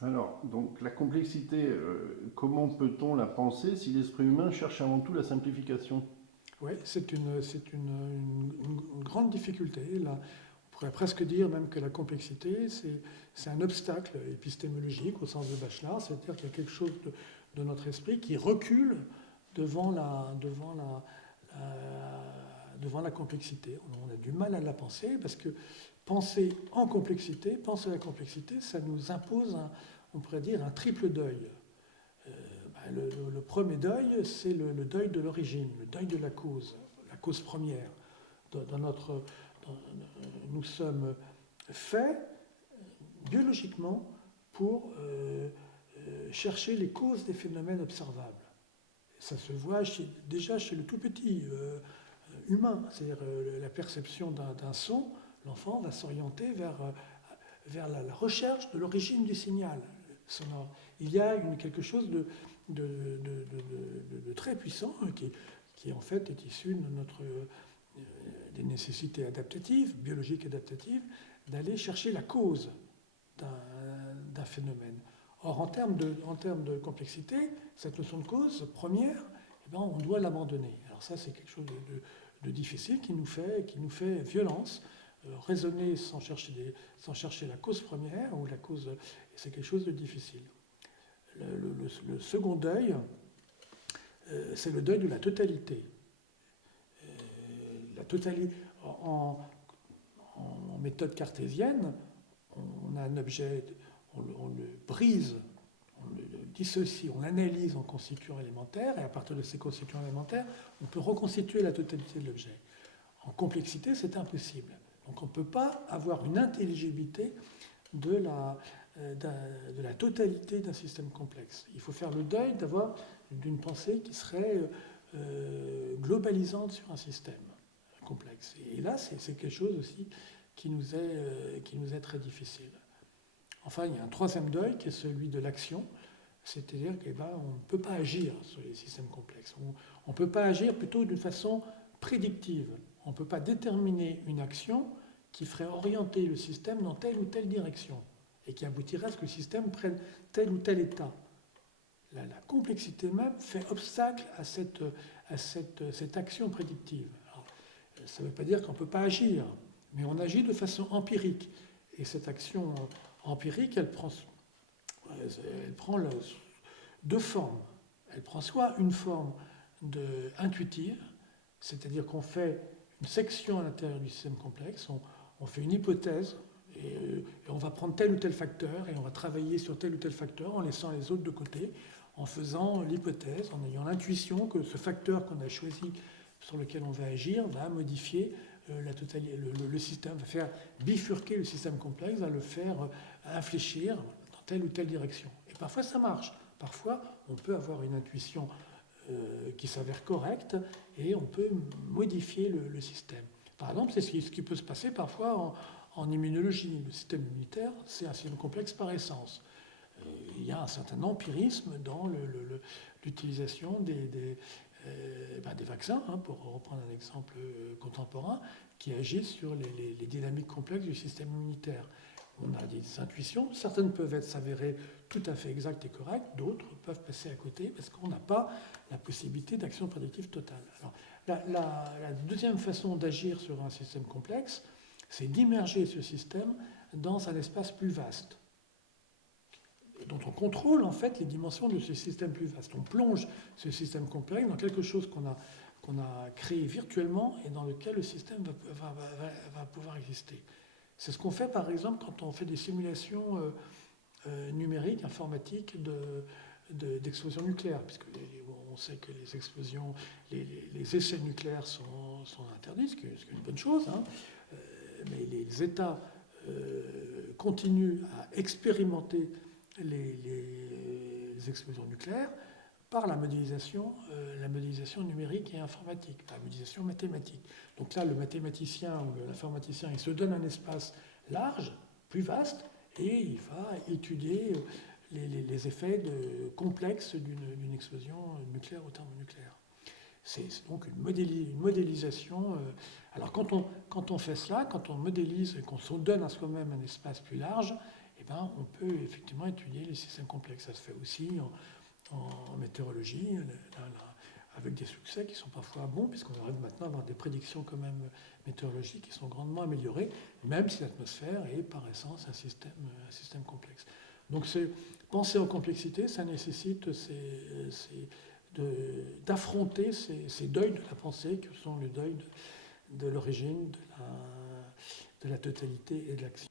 Alors, donc la complexité, comment peut-on la penser si l'esprit humain cherche avant tout la simplification? Oui, une grande difficulté. Là, on pourrait presque dire même que la complexité, c'est un obstacle épistémologique au sens de Bachelard, c'est-à-dire qu'il y a quelque chose de notre esprit qui recule devant la complexité. On a du mal à la penser parce que penser la complexité, ça nous impose, on pourrait dire, un triple deuil. Le premier deuil, c'est le deuil de l'origine, le deuil de la cause première. Dans notre, dans- nous sommes faits biologiquement pour chercher les causes des phénomènes observables. Ça se voit déjà chez le tout petit humain, c'est-à-dire la perception d'un son, l'enfant va s'orienter vers la recherche de l'origine du signal sonore. Il y a quelque chose de très puissant qui en fait est issu de des nécessités adaptatives, biologiques adaptatives, d'aller chercher la cause d'un phénomène. Or, en termes de complexité, cette notion de cause première, eh ben, on doit l'abandonner. Alors ça, c'est quelque chose de difficile qui nous fait violence. Raisonner sans chercher la cause première, ou la cause, c'est quelque chose de difficile. Le second deuil, c'est le deuil de la totalité. La totalité en, en méthode cartésienne, on a un objet, on le brise, on le dissocie, on l'analyse en constituants élémentaires, et à partir de ces constituants élémentaires, on peut reconstituer la totalité de l'objet. En complexité, c'est impossible. Donc on ne peut pas avoir une intelligibilité de la totalité d'un système complexe. Il faut faire le deuil d'une pensée qui serait globalisante sur un système complexe. Et là, c'est quelque chose aussi qui nous est très difficile. Enfin, il y a un troisième deuil qui est celui de l'action, c'est-à-dire qu'on ne peut pas agir sur les systèmes complexes. On ne peut pas agir plutôt d'une façon prédictive. On ne peut pas déterminer une action qui ferait orienter le système dans telle ou telle direction et qui aboutirait à ce que le système prenne tel ou tel état. La complexité même fait obstacle à cette action prédictive. Alors, ça ne veut pas dire qu'on ne peut pas agir, mais on agit de façon empirique. Et cette action empirique, elle prend deux formes. Elle prend soit une forme intuitive, c'est-à-dire qu'on fait une section à l'intérieur du système complexe, on fait une hypothèse, et on va prendre tel ou tel facteur, et on va travailler sur tel ou tel facteur en laissant les autres de côté, en faisant l'hypothèse, en ayant l'intuition que ce facteur qu'on a choisi, sur lequel on va agir, va modifier le système, va faire bifurquer le système complexe, va le faire infléchir dans telle ou telle direction. Et parfois ça marche. Parfois on peut avoir une intuition qui s'avère correcte et on peut modifier le système. Par exemple, c'est ce qui peut se passer parfois en immunologie. Le système immunitaire, c'est un système complexe par essence. Il y a un certain empirisme dans l'utilisation des vaccins, hein, pour reprendre un exemple contemporain, qui agissent sur les dynamiques complexes du système immunitaire. On a des intuitions, certaines peuvent s'avérer tout à fait exactes et correctes, d'autres peuvent passer à côté parce qu'on n'a pas la possibilité d'action prédictive totale. Alors, la deuxième façon d'agir sur un système complexe, c'est d'immerger ce système dans un espace plus vaste, dont on contrôle en fait les dimensions de ce système plus vaste. On plonge ce système complexe dans quelque chose qu'on a créé virtuellement et dans lequel le système va pouvoir exister. C'est ce qu'on fait par exemple quand on fait des simulations numériques, informatiques d'explosions nucléaires, puisque on sait que les explosions, les essais nucléaires sont interdits, ce qui est une bonne chose, hein, mais les États continuent à expérimenter les explosions nucléaires par la modélisation numérique et informatique, la modélisation mathématique. Donc là, le mathématicien ou l'informaticien, il se donne un espace large, plus vaste, et il va étudier les effets complexes d'une explosion nucléaire ou thermonucléaire. C'est donc une modélisation. Alors quand on fait cela, quand on modélise et qu'on se donne à soi-même un espace plus large, eh ben, on peut effectivement étudier les systèmes complexes. Ça se fait aussi en météorologie, avec des succès qui sont parfois bons, puisqu'on arrive maintenant à avoir des prédictions quand même météorologiques qui sont grandement améliorées, même si l'atmosphère est par essence un système complexe. Donc penser en complexité, ça nécessite d'affronter ces deuils de la pensée, qui sont le deuil de l'origine, de la totalité et de l'action.